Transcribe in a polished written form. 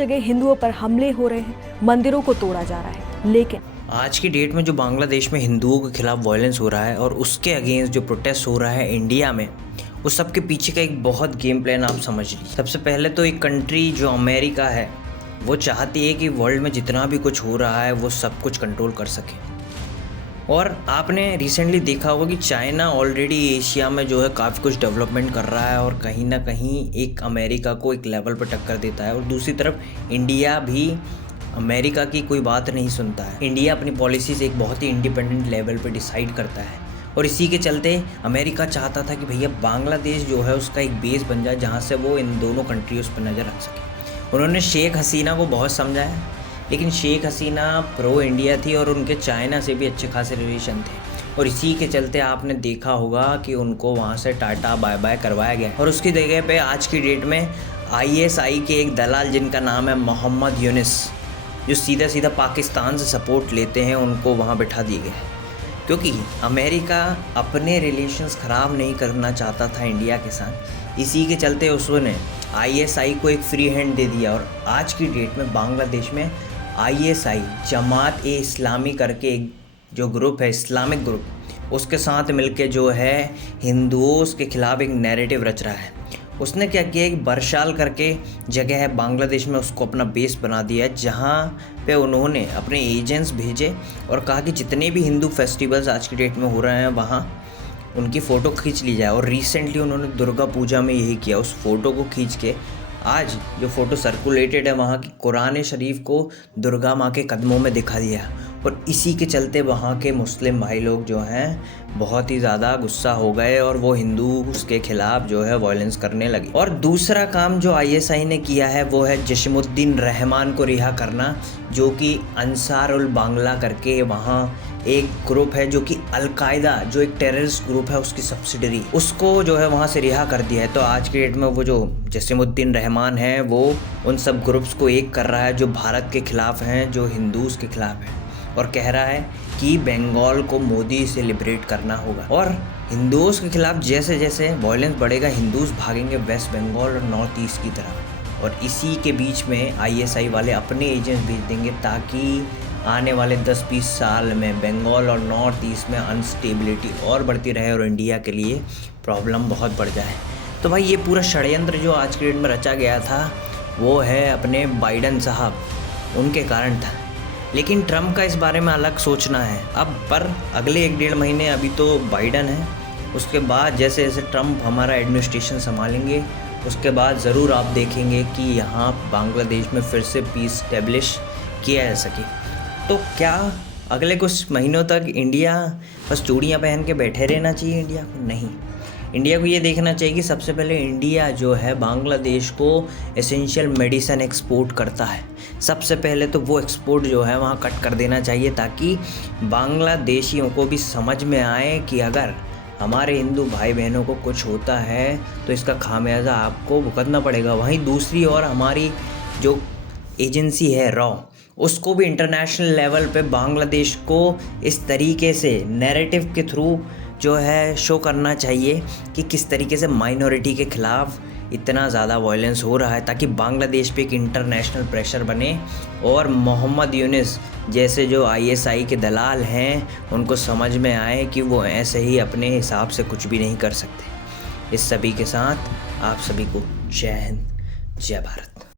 जगह हिंदुओं पर हमले हो रहे हैं, मंदिरों को तोड़ा जा रहा है। लेकिन आज की डेट में जो बांग्लादेश में हिंदुओं के खिलाफ वायलेंस हो रहा है और उसके अगेंस्ट जो प्रोटेस्ट हो रहा है इंडिया में, उस सब के पीछे का एक बहुत गेम प्लान आप समझ लीजिए। सबसे पहले तो एक कंट्री जो अमेरिका है वो चाहती है कि वर्ल्ड में जितना भी कुछ हो रहा है वो सब कुछ कंट्रोल कर सके। और आपने रिसेंटली देखा होगा कि चाइना ऑलरेडी एशिया में जो है काफ़ी कुछ डेवलपमेंट कर रहा है और कहीं ना कहीं एक अमेरिका को एक लेवल पर टक्कर देता है। और दूसरी तरफ इंडिया भी अमेरिका की कोई बात नहीं सुनता है। इंडिया अपनी पॉलिसीज़ एक बहुत ही इंडिपेंडेंट लेवल पे डिसाइड करता है और इसी के चलते अमेरिका चाहता था कि भैया बांग्लादेश जो है उसका एक बेस बन जाए जहाँ से वो इन दोनों कंट्रीज़ पर नज़र रख सके। उन्होंने शेख हसीना को बहुत समझाया, लेकिन शेख हसीना प्रो इंडिया थी और उनके चाइना से भी अच्छे खासे रिलेशन थे और इसी के चलते आपने देखा होगा कि उनको वहाँ से टाटा बाय बाय करवाया गया। और उसकी जगह पे आज की डेट में ISI के एक दलाल जिनका नाम है मोहम्मद यूनिस, जो सीधा सीधा पाकिस्तान से सपोर्ट लेते हैं, उनको वहाँ बिठा दिए गए। क्योंकि अमेरिका अपने रिलेशंस ख़राब नहीं करना चाहता था इंडिया के साथ, इसी के चलते उसने ISI को एक फ्री हैंड दे दिया। और आज की डेट में बांग्लादेश में ISI जमात ए इस्लामी करके एक जो ग्रुप है, इस्लामिक ग्रुप, उसके साथ मिलके जो है हिंदुओं के खिलाफ एक नैरेटिव रच रहा है। उसने क्या किया, एक बरशाल करके जगह है बांग्लादेश में, उसको अपना बेस बना दिया है, जहाँ पे उन्होंने अपने एजेंट्स भेजे और कहा कि जितने भी हिंदू फेस्टिवल्स आज की डेट में हो रहे हैं वहाँ उनकी फ़ोटो खींच ली जाए। और रिसेंटली उन्होंने दुर्गा पूजा में यही किया, उस फ़ोटो को खींच के आज जो फ़ोटो सर्कुलेटेड है वहाँ की कुरान शरीफ को दुर्गा माँ के कदमों में दिखा दिया। और इसी के चलते वहाँ के मुस्लिम भाई लोग जो हैं बहुत ही ज़्यादा गुस्सा हो गए और वो हिंदू उसके खिलाफ जो है वायलेंस करने लगे। और दूसरा काम जो ISI ने किया है वो है जसीमुद्दीन रहमान को रिहा करना, जो कि अंसारुल बांग्ला करके वहाँ एक ग्रुप है जो कि अलकायदा जो एक टेररिस्ट ग्रुप है उसकी सब्सिडरी, उसको जो है वहाँ से रिहा कर दिया है। तो आज के डेट में वो जो जसीमुद्दीन रहमान है वो उन सब ग्रुप्स को एक कर रहा है जो भारत के खिलाफ हैं, जो हिंदूज़ के खिलाफ हैं, और कह रहा है कि बंगाल को मोदी से लिबरेट करना होगा। और हिंदूज़ के खिलाफ जैसे जैसे वायलेंस बढ़ेगा हिंदूज़ भागेंगे वेस्ट बंगाल और नॉर्थ ईस्ट की तरफ। और इसी के बीच में ISI वाले अपने एजेंट्स भेज देंगे ताकि आने वाले 10-20 साल में बंगाल और नॉर्थ ईस्ट में अनस्टेबिलिटी और बढ़ती रहे और इंडिया के लिए प्रॉब्लम बहुत बढ़ जाए। तो भाई ये पूरा षड्यंत्र जो आज की डेट में रचा गया था वो है अपने बाइडन साहब, उनके कारण था। लेकिन ट्रम्प का इस बारे में अलग सोचना है अब, पर अगले 1-1.5 महीने अभी तो बाइडन है, उसके बाद जैसे जैसे ट्रम्प हमारा एडमिनिस्ट्रेशन संभालेंगे उसके बाद ज़रूर आप देखेंगे कि यहाँ बांग्लादेश में फिर से पीस स्टेब्लिश किया जा सके। तो क्या अगले कुछ महीनों तक इंडिया बस चूड़ियाँ पहन के बैठे रहना चाहिए इंडिया को? नहीं, इंडिया को ये देखना चाहिए कि सबसे पहले इंडिया जो है बांग्लादेश को एसेंशियल मेडिसिन एक्सपोर्ट करता है, सबसे पहले तो वो एक्सपोर्ट जो है वहाँ कट कर देना चाहिए ताकि बांग्लादेशियों को भी समझ में आए कि अगर हमारे हिंदू भाई बहनों को कुछ होता है तो इसका खामियाजा आपको भुगतना पड़ेगा। वहीं दूसरी ओर हमारी जो एजेंसी है रॉ, उसको भी इंटरनेशनल लेवल पे बांग्लादेश को इस तरीके से नैरेटिव के थ्रू जो है शो करना चाहिए कि किस तरीके से माइनॉरिटी के ख़िलाफ़ इतना ज़्यादा वायलेंस हो रहा है, ताकि बांग्लादेश पे एक इंटरनेशनल प्रेशर बने और मोहम्मद यूनिस जैसे जो ISI के दलाल हैं उनको समझ में आए कि वो ऐसे ही अपने हिसाब से कुछ भी नहीं कर सकते। इस सभी के साथ आप सभी को जय हिंद, जय भारत।